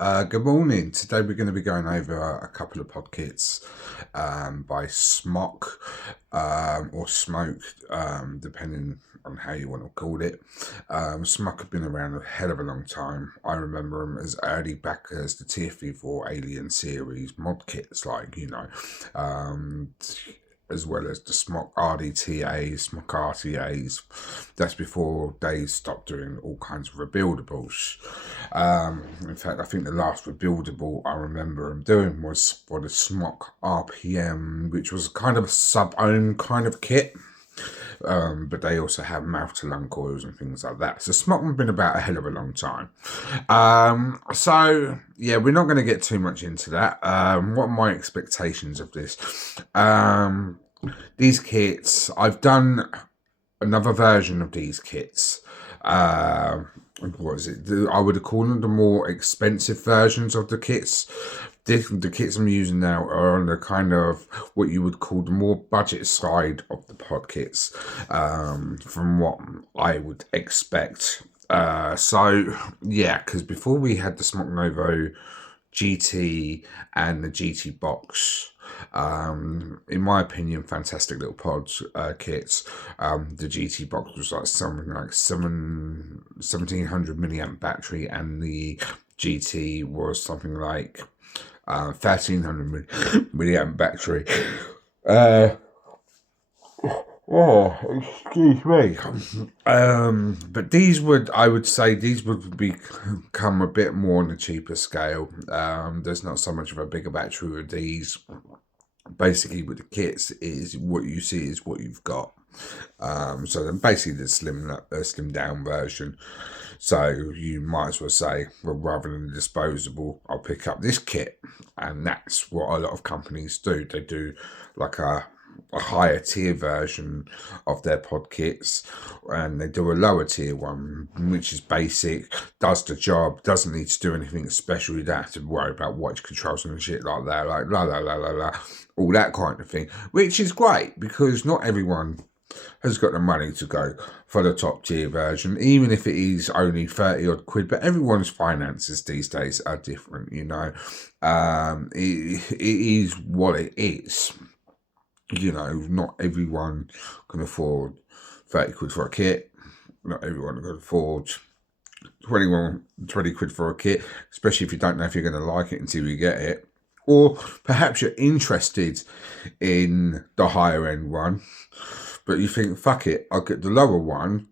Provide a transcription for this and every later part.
Good morning. Today we're going to be going over a couple of pod kits by Smock or Smoke, depending on how you want to call it. Smock have been around a hell of a long time. I remember them as early back as the TFV4 Alien series mod kits, as well as the Smock RDTAs, Smock RTAs. That's before they stopped doing all kinds of rebuildables. In fact, I think the last rebuildable I remember them doing was for the Smock RPM, which was kind of a sub-owned kind of kit. But they also have mouth-to-lung coils and things like that. So Smock have been about a hell of a long time. So, yeah, we're not going to get too much into that. What are my expectations of this? These kits, I've done another version of these kits. What is it? I would call them the more expensive versions of the kits. The kits I'm using now are on the kind of what you would call the more budget side of the pod kits, from what I would expect. So yeah, because before we had the Smock NOVO GT and the GT box, in my opinion, fantastic little pods kits. The GT box was like something like 1700 milliamp battery, and the GT was something like 1300 milliamp battery. Oh, excuse me. But I would say these would become a bit more on the cheaper scale. There's not so much of a bigger battery with these. Basically, with the kits, is what you see is what you've got. So then basically the slim down version. So you might as well say, well, rather than a disposable, I'll pick up this kit. And that's what a lot of companies do. They do like a higher tier version of their pod kits, and they do a lower tier one, which is basic, does the job, doesn't need to do anything special. You don't have to worry about watch controls and shit like that, like all that kind of thing, which is great because not everyone has got the money to go for the top tier version, even if it is only 30 odd quid. But everyone's finances these days are different, it is what it is. Not everyone can afford 30 quid for a kit. Not everyone can afford 20 quid for a kit, especially if you don't know if you're going to like it until you get it. Or perhaps you're interested in the higher end one, but you think, fuck it, I'll get the lower one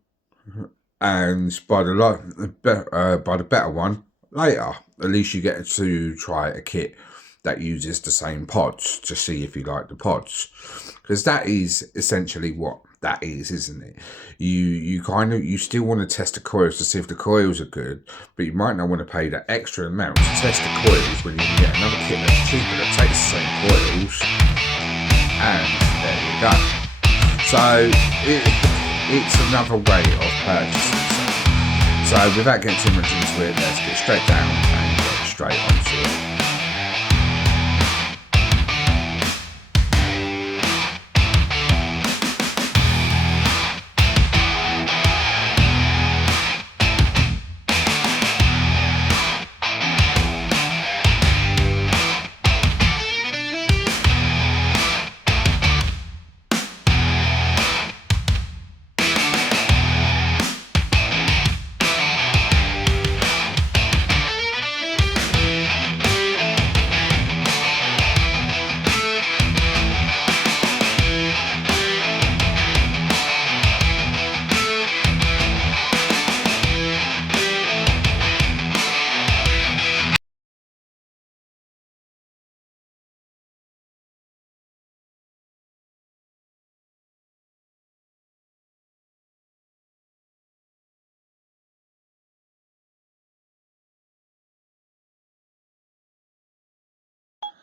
and buy the better one later. At least you get to try a kit that uses the same pods to see if you like the pods, because that is essentially what that is, isn't it? You still want to test the coils to see if the coils are good, but you might not want to pay that extra amount to test the coils when you can get another kit that's cheaper that takes the same coils, and there you go. So it's another way of purchasing. So without getting too much into it, let's get straight down and get straight onto it.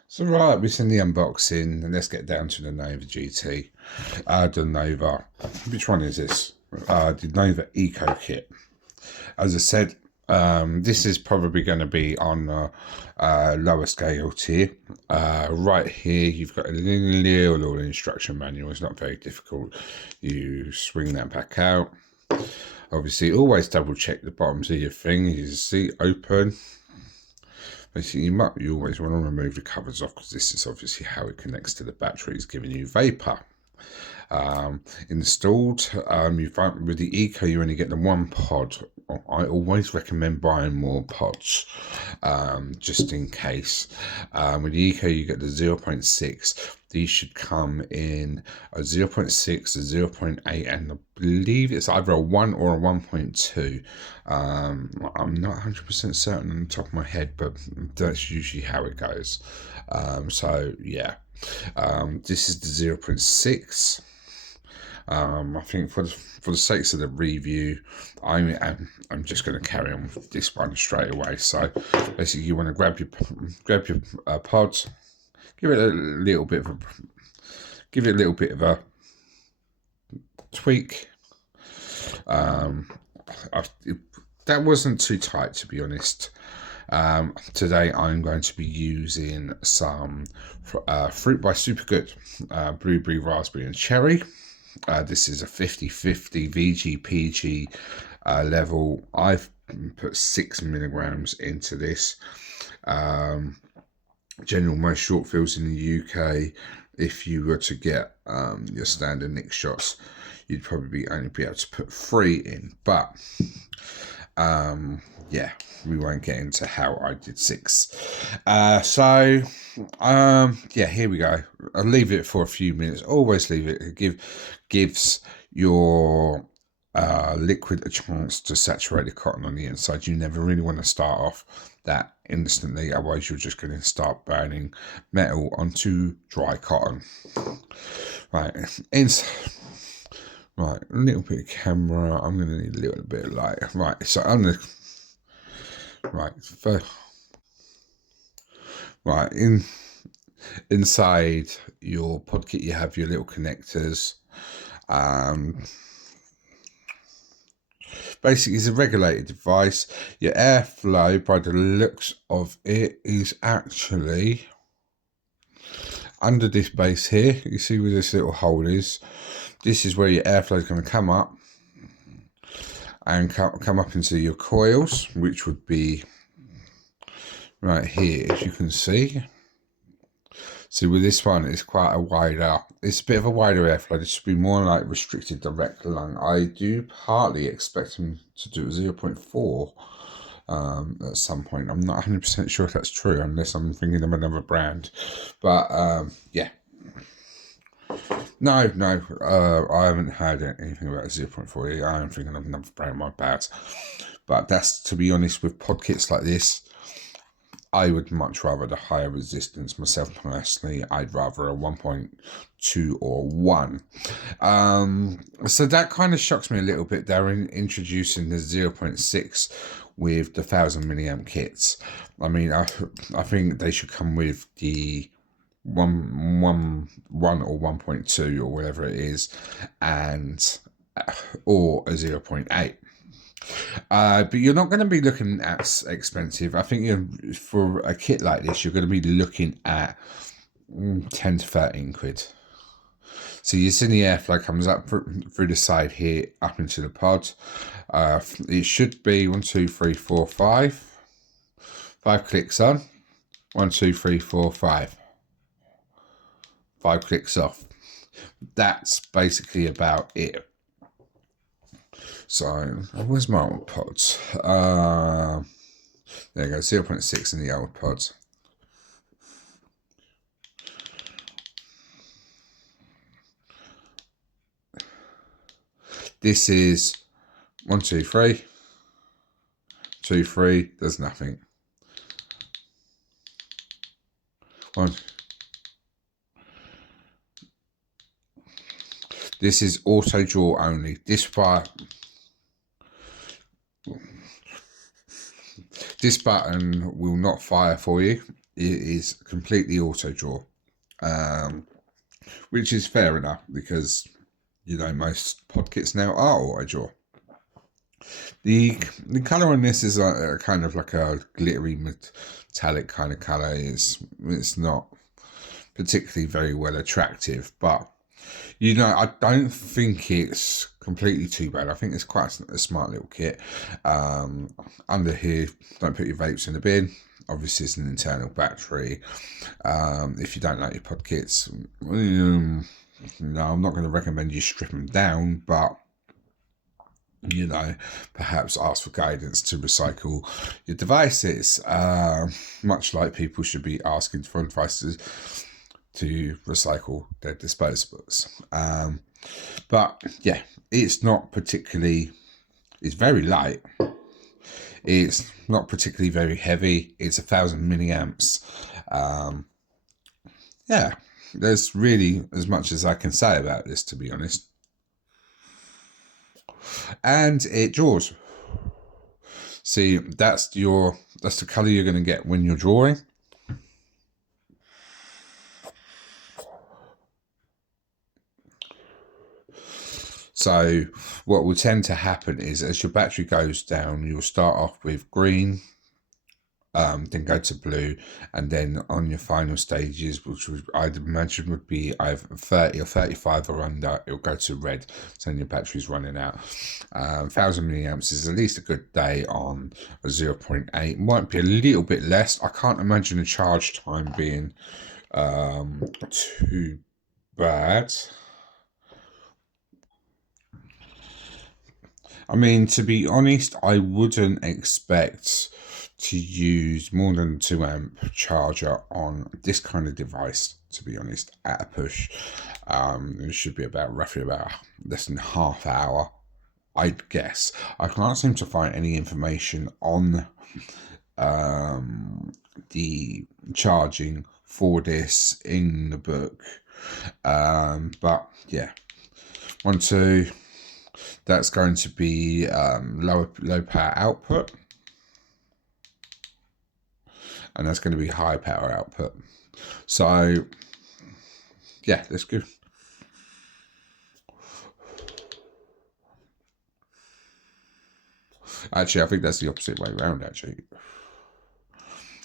So right, we've seen the unboxing, and let's get down to the NOVO GT. The NOVO, which one is this? The NOVO Eco Kit. As I said, this is probably going to be on a lower scale tier. Right here, you've got a little instruction manual. It's not very difficult. You swing that back out. Obviously, always double check the bottoms of your thing. You see, open. basically you always want to remove the covers off, because this is obviously how it connects to the batteries, giving you vapor. Installed, you find with the Eco you only get the one pod. I always recommend buying more pods, just in case. With the Eco you get the 0.6. These should come in a 0.6, a 0.8, and I believe it's either a 1 or a 1.2. I'm not 100% certain on the top of my head, but that's usually how it goes. So yeah, this is the 0.6. I think for the sakes of the review, I'm just going to carry on with this one straight away. So basically, you want to grab your pods, give it a little bit of a tweak. That wasn't too tight, to be honest. Today I'm going to be using some Fruit by Supergood, blueberry, raspberry and cherry. This is a 50-50 VGPG level. I've put 6 milligrams into this. General most short fills in the UK, if you were to get your standard Nick shots, you'd probably only be able to put 3 in. But yeah, we won't get into how I did 6. Yeah, here we go. I'll leave it for a few minutes. Always leave it. It gives your liquid a chance to saturate the cotton on the inside. You never really want to start off that instantly, otherwise you're just going to start burning metal onto dry cotton. Right, right, a little bit of camera. I'm going to need a little bit of light. Right, so I'm going to... Right, first, right, inside your pod kit you have your little connectors. Basically, it's a regulated device. Your airflow, by the looks of it, is actually under this base here. You see where this little hole is? This is where your airflow is going to come up and come up into your coils, which would be right here, as you can see. See, with this one, it's quite a wider, it's a bit of a wider airflow. This should be more like restricted direct lung. I do partly expect him to do a 0.4 at some point. I'm not 100% sure if that's true, unless I'm thinking of another brand. But yeah. No, I haven't heard anything about 0.4. I am thinking of another brand, my bad. But that's, to be honest, with pod kits like this, I would much rather the higher resistance. Myself personally, I'd rather a 1.2 or 1. So that kind of shocks me a little bit. They're introducing the 0.6 with the 1000 milliamp kits. I mean, I think they should come with the 1 or 1.2 or whatever it is, and or a 0.8. But you're not going to be looking at expensive. I think for a kit like this, you're going to be looking at 10 to 13 quid. So you see the airflow comes up through the side here, up into the pod. It should be 1, 2, 3, 4, 5. 5 clicks on. 1, 2, 3, 4, 5. 5 clicks off. That's basically about it. So, where's my old pods? There you go, 0.6 in the old pods. This is 1, 2, 3. 2, 3, there's nothing. 1. This is auto draw only. This button will not fire for you. It is completely auto draw, which is fair enough, because you know most pod kits now are auto draw. The colour on this is a kind of like a glittery metallic kind of colour. It's not particularly very well attractive, but you know, I don't think it's completely too bad. I think it's quite a smart little kit. Under here, don't put your vapes in the bin. obviously it's an internal battery. If you don't like your pod kits, no, I'm not going to recommend you strip them down, but perhaps ask for guidance to recycle your devices, much like people should be asking for advice to recycle their disposables. But yeah, it's not particularly, it's very light. It's not particularly very heavy. It's 1,000 milliamps. Yeah, there's really as much as I can say about this, to be honest. And it draws. See, that's the color you're going to get when you're drawing. So what will tend to happen is as your battery goes down, you'll start off with green, then go to blue, and then on your final stages, which I'd imagine would be either 30 or 35 or under, it'll go to red. So then your battery's running out. 1,000 milliamps is at least a good day on a 0.8. Might be a little bit less. I can't imagine the charge time being too bad. I mean, to be honest, I wouldn't expect to use more than a 2 amp charger on this kind of device, to be honest, at a push. It should be roughly about less than half hour, I'd guess. I can't seem to find any information on the charging for this in the book. But yeah, that's going to be low power output, and that's going to be high power output. So yeah, that's good. Actually, I think that's the opposite way around, actually.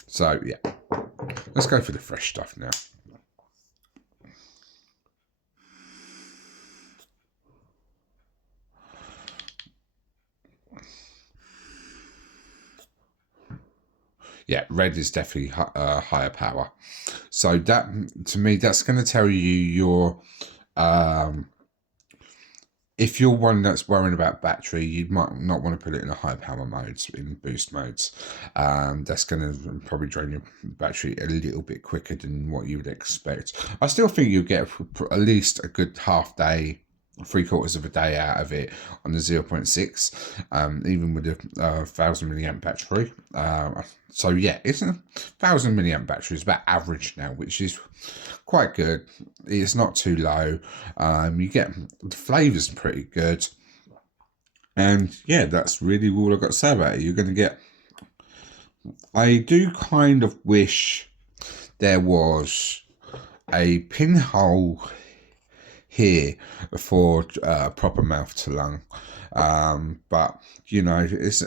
So yeah, let's go for the fresh stuff now. Yeah, red is definitely higher power. So that, to me, that's going to tell you your if you're one that's worrying about battery, you might not want to put it in a high power modes, in boost modes. That's going to probably drain your battery a little bit quicker than what you would expect. I still think you'll get at least a good half day, 3/4 of a day out of it on the 0.6, even with a 1,000 milliamp battery. So yeah, it's a 1,000 milliamp battery. It's about average now, which is quite good. It's not too low. You get the flavor's pretty good, and yeah, that's really all I've got to say about it. You're going to get. I do kind of wish there was a pinhole here for proper mouth to lung, but it's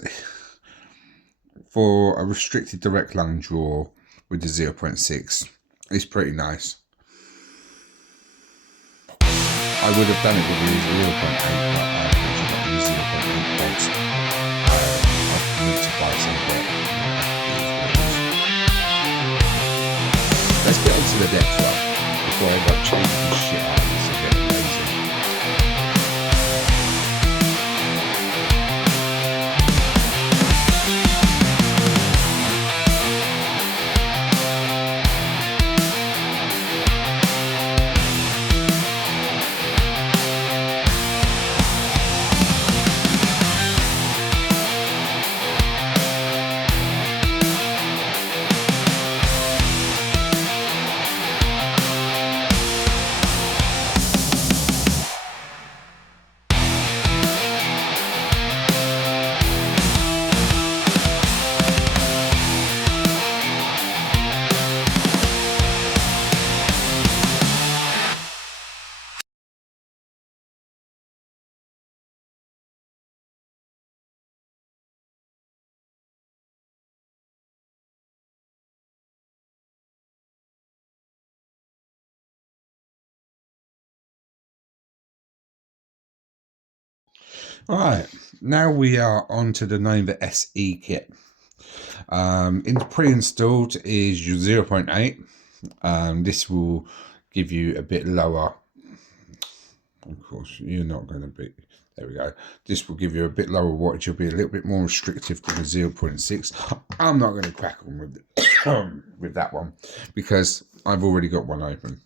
for a restricted direct lung draw with the 0.6. It's pretty nice. I would have done it with the 0.8, but I actually got the 0.8 pods. I need to buy some more. Let's get onto the depth though, before I end up changing the shit out of this and getting lazy. Right, now we are on to the NOVO SE kit. In pre-installed is your 0.8. This will give you a bit lower. Of course, you're not going to be. There we go. This will give you a bit lower wattage. You'll be a little bit more restrictive to the 0.6. I'm not going to crack on with that one because I've already got one open.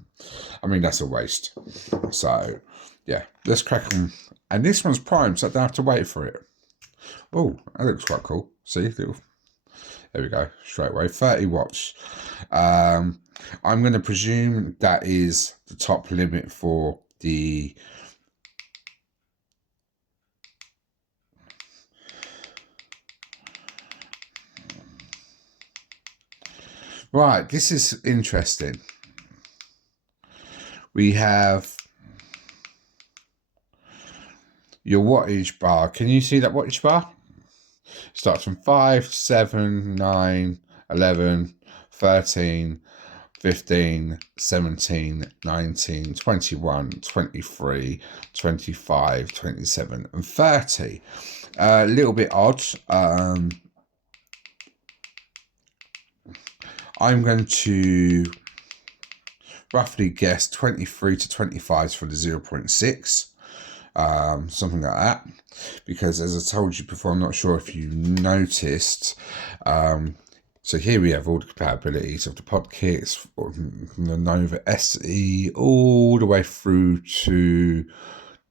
I mean, that's a waste. So, yeah, let's crack on. And this one's primed, so I don't have to wait for it. Oh, that looks quite cool. See, there we go, straight away. 30 watts. I'm going to presume that is the top limit for the right. This is interesting. We have your wattage bar. Can you see that wattage bar? It starts from 5, 7, 9, 11, 13, 15, 17, 19, 21, 23, 25, 27, and 30. A little bit odd. I'm going to roughly guess 23 to 25 for the 0.6. Something like that, because as I told you before, I'm not sure if you noticed, so here we have all the compatibilities of the pod kits from the Nova SE all the way through to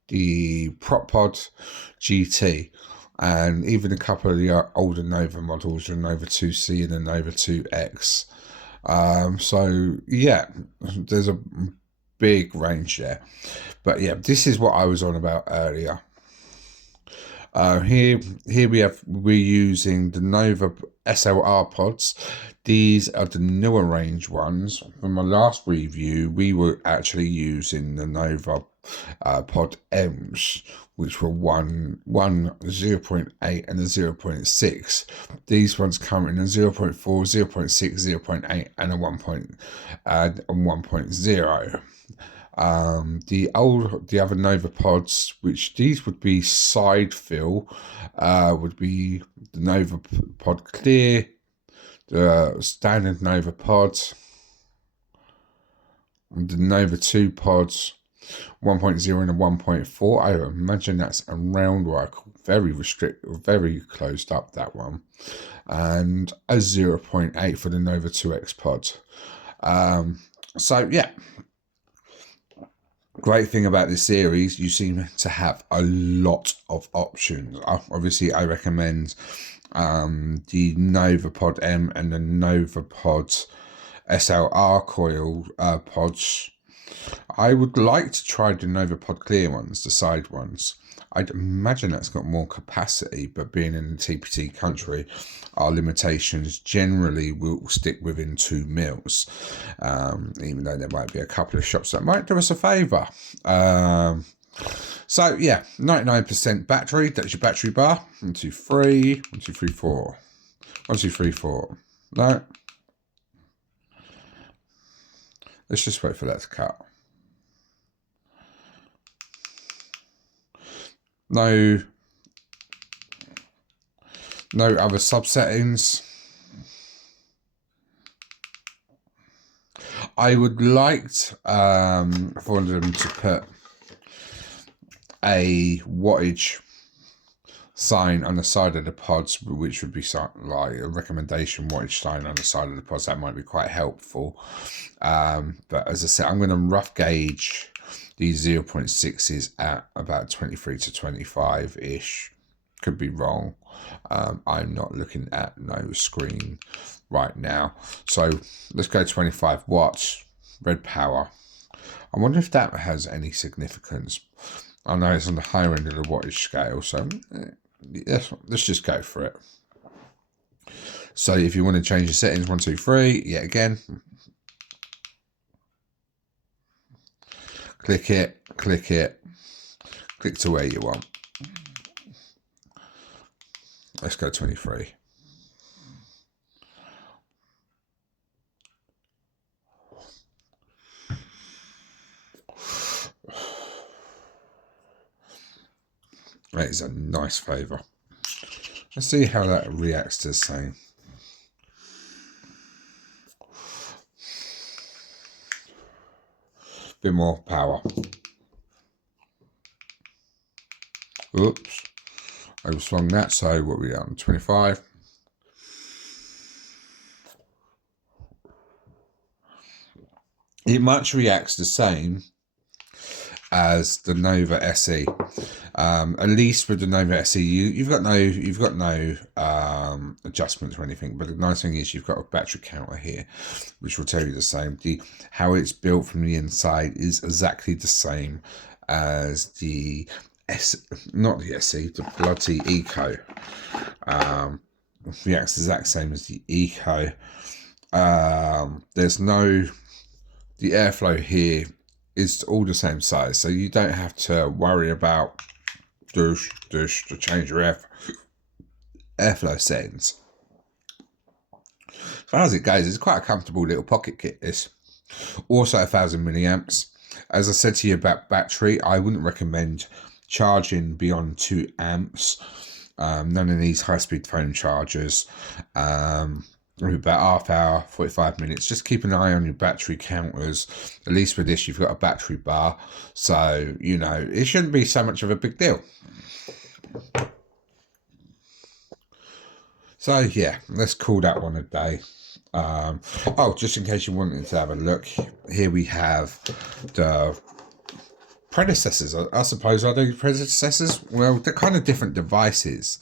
the Prop Pod GT, and even a couple of the older Nova models, the Nova 2C and the Nova 2X. So yeah, there's a big range there. But yeah, this is what I was on about earlier. Here we're using the Nova SLR pods. These are the newer range ones. From my last review, we were actually using the Nova pod M's, which were one 0.8 and a 0.6. These ones come in a 0.4, 0.6, 0.8, and a 1.0. The other Nova pods, which these would be side fill, would be the Nova Pod Clear, the standard Nova pods, the Nova 2 pods, 1.0 and a 1.4. I imagine that's around where I call very very closed up, that one, and a 0.8 for the Nova 2X pod. So yeah. Great thing about this series, you seem to have a lot of options. Obviously, I recommend the Nova Pod M and the Nova Pod SLR coil pods. I would like to try the Nova Pod Clear ones, the side ones. I'd imagine that's got more capacity, but being in the TPT country, our limitations generally will stick within 2 mils, even though there might be a couple of shops that might do us a favour. So yeah, 99% battery, that's your battery bar. 1, 2, 3, 1, 2, 3, 4. 1, 2, 3, 4. No. Let's just wait for that to cut. No other subsettings. I would like for them to put a wattage sign on the side of the pods, which would be like a recommendation wattage sign on the side of the pods. That might be quite helpful. But as I said, I'm going to rough gauge these 0.6s at about 23 to 25-ish. Could be wrong. I'm not looking at no screen right now. So let's go 25 watts, red power. I wonder if that has any significance. I know it's on the higher end of the wattage scale, so let's just go for it. So if you want to change your settings, 1, 2, 3, yet again, click it, click to where you want. Let's go 23. That is a nice flavour. Let's see how that reacts to the same. bit more power. Oops, overswung that. So what are we on? 25. It much reacts the same as the NOVO SE. At least with the NOVO SE, you've got no adjustments or anything. But the nice thing is you've got a battery counter here, which will tell you the same. How it's built from the inside is exactly the same as the not the SE, the bloody Eco. Reacts the exact same as the Eco. There's no, the airflow here is all the same size, so you don't have to worry about to change your airflow settings. As far as it goes, it's quite a comfortable little pocket kit, this. Also 1000 milliamps. As I said to you about battery, I wouldn't recommend charging beyond 2 amps. None of these high-speed phone chargers. About half hour, 45 minutes. Just keep an eye on your battery counters. At least with this, you've got a battery bar. So, you know, it shouldn't be so much of a big deal. So, yeah, let's call that one a day. Oh, just in case you wanted to have a look, here we have the predecessors. I suppose are they predecessors? Well, they're kind of different devices.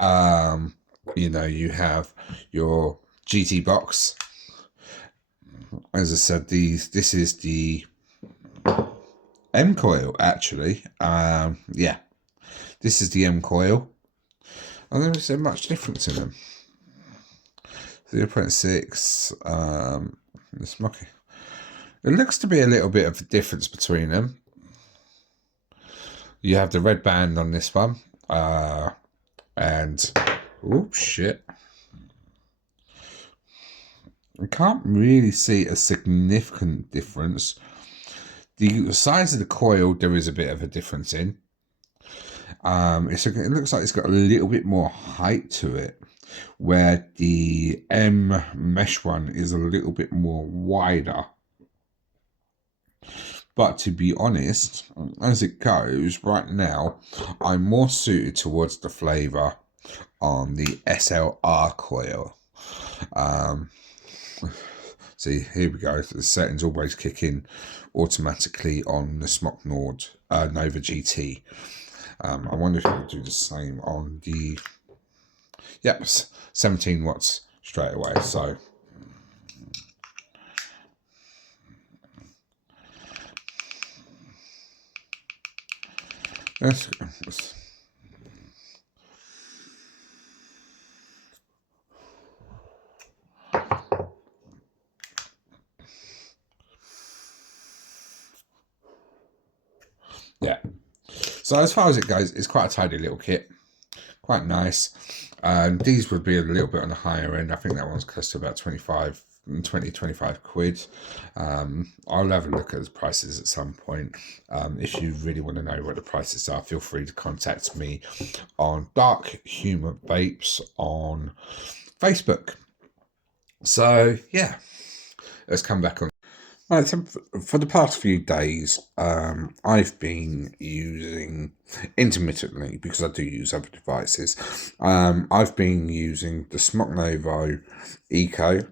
You know, you have your GT box. As I said, this is the M coil actually. Yeah, this is the M coil. I don't see much difference in them. 0.6. This monkey. It looks to be a little bit of a difference between them. You have the red band on this one, and oops, shit. I can't really see a significant difference. The size of the coil, there is a bit of a difference in. It looks like it's got a little bit more height to it, where the M mesh one is a little bit more wider. But to be honest, as it goes, right now, I'm more suited towards the flavour on the SLR coil. See, here we go. The settings always kick in automatically on the Smok NOVO GT. I wonder if it'll do the same on the, yep, 17 watts straight away. So let's yeah. So as far as it goes, it's quite a tidy little kit, quite nice. These would be a little bit on the higher end. I think that one's close to about 25 quid. I'll have a look at the prices at some point. If you really want to know what the prices are, feel free to contact me on Dark Humour Vapes on Facebook. So yeah, let's come back on. Right, so for the past few days, I've been using intermittently, because I do use other devices. I've been using the Smok NOVO Eco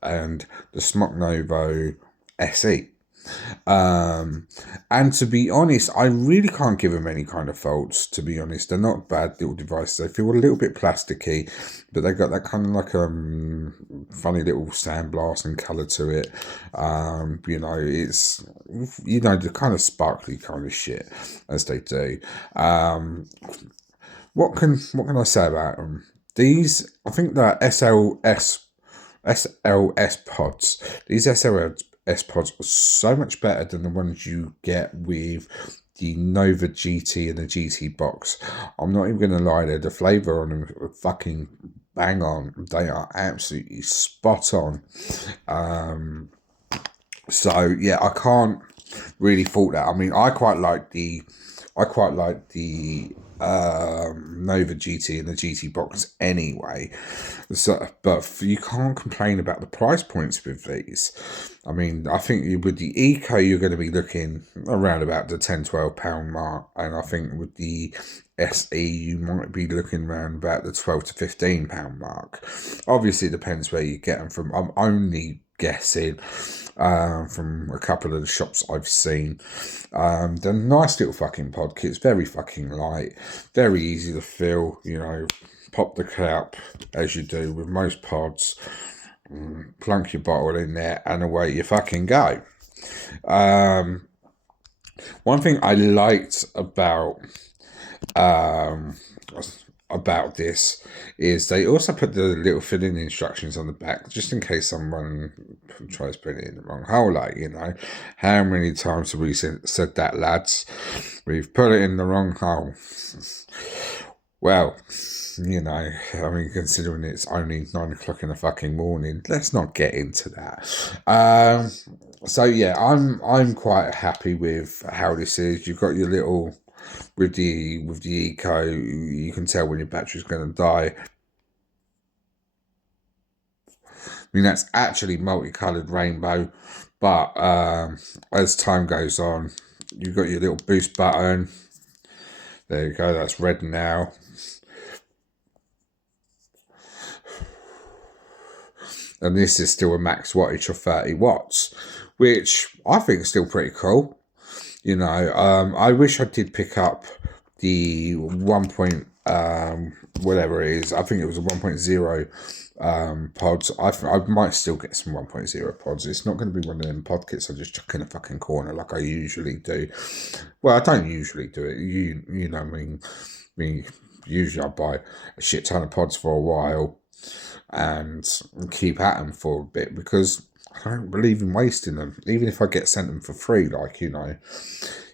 and the Smok NOVO SE. And to be honest, I really can't give them any kind of faults, to be honest. They're not bad little devices. They feel a little bit plasticky, but they got that kind of like funny little sandblasting colour to it. You know, it's, you know, the kind of sparkly kind of shit as they do. What can I say about them? These, I think the SLS pods, these SLS pods are so much better than the ones you get with the NOVO GT and the GT box. I'm not even going to lie there. The flavour on them are fucking bang on. They are absolutely spot on. So yeah, I can't really fault that. I mean, I quite like the Nova GT and the GT box anyway. So, but you can't complain about the price points with these. I mean, I think with the Eco, you're going to be looking around about the £10-12 mark, and I think with the SE, you might be looking around about the £12 to £15 mark. Obviously, it depends where you get them from. I'm only guessing from a couple of the shops I've seen. They're nice little fucking pod kits, very fucking light, very easy to fill, you know, pop the cap as you do with most pods, plunk your bottle in there, and away you fucking go. One thing I liked about this is they also put the little filling instructions on the back, just in case someone tries to put it in the wrong hole. Like, you know, how many times have we said that, lads? We've put it in the wrong hole. Well, you know, I mean, considering it's only 9 o'clock in the fucking morning, let's not get into that. So yeah, I'm quite happy with how this is. You've got your little with the Eco, you can tell when your battery's going to die. I mean, that's actually multicolored rainbow, but as time goes on, you've got your little boost button. There you go, that's red now. And this is still a max wattage of 30 watts, which I think is still pretty cool. You know, I wish I did pick up the 1. Whatever it is. I think it was a 1.0 pods. I might still get some 1.0 pods. It's not going to be one of them pod kits I just chuck in a fucking corner like I usually do. Well, I don't usually do it. You know, I mean, usually I buy a shit ton of pods for a while and keep at them for a bit, because I don't believe in wasting them, even if I get sent them for free. Like, you know,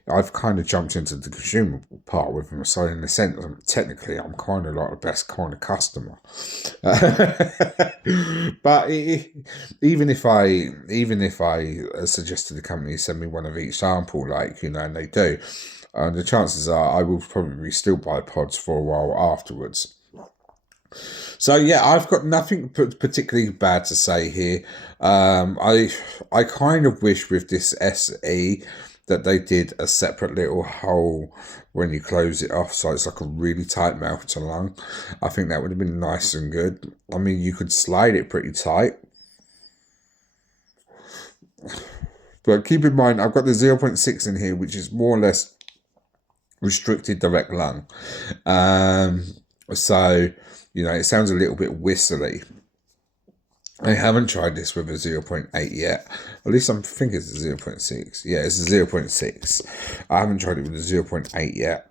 I've kind of jumped into the consumable part with them, so in a sense, technically, I'm kind of like the best kind of customer. But even if I suggested the company send me one of each sample, like, you know, and they do, the chances are I will probably still buy pods for a while afterwards. So yeah, I've got nothing particularly bad to say here. I kind of wish with this SE that they did a separate little hole when you close it off, so it's like a really tight mouth to lung. I think that would have been nice and good. I mean, you could slide it pretty tight. But keep in mind, I've got the 0.6 in here, which is more or less restricted direct lung. So, you know, it sounds a little bit whistly. I haven't tried this with a 0.8 yet. At least I'm thinking it's a 0.6. Yeah, it's a 0.6. I haven't tried it with a 0.8 yet.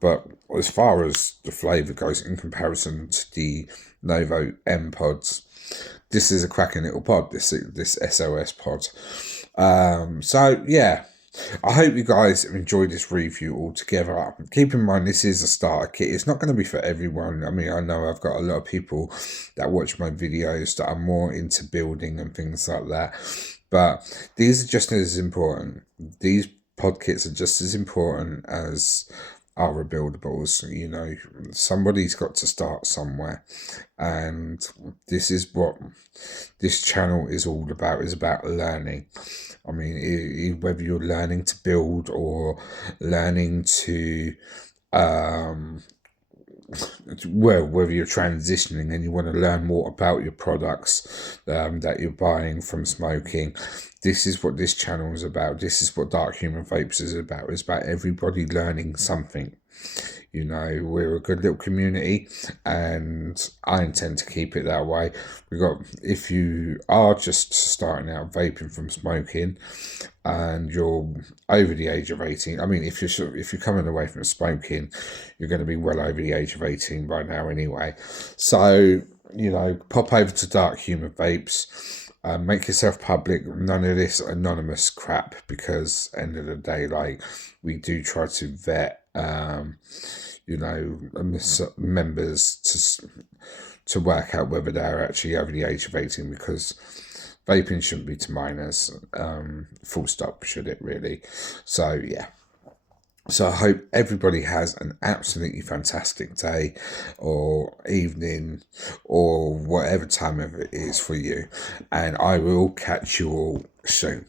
But as far as the flavour goes in comparison to the NOVO M pods, this is a cracking little pod, this SOS pod. So, yeah. I hope you guys have enjoyed this review altogether. Keep in mind, this is a starter kit. It's not going to be for everyone. I mean, I know I've got a lot of people that watch my videos that are more into building and things like that. But these are just as important. These pod kits are just as important as our rebuildables. You know, somebody's got to start somewhere. And this is what this channel is all about, is about learning. I mean, whether you're learning to build or learning to, whether you're transitioning and you want to learn more about your products that you're buying from smoking, this is what this channel is about. This is what Dark Human Vapes is about. It's about everybody learning something. You know, we're a good little community, and I intend to keep it that way. If you are just starting out vaping from smoking, and you're over the age of 18, I mean, if you're coming away from smoking, you're going to be well over the age of 18 by now anyway. So, you know, pop over to Dark Human Vapes. Make yourself public. None of this anonymous crap, because end of the day, like, we do try to vet you know, members to work out whether they're actually over the age of 18, because Vaping shouldn't be to minors, full stop, should it really? So yeah. So I hope everybody has an absolutely fantastic day or evening or whatever time of it is for you. And I will catch you all soon.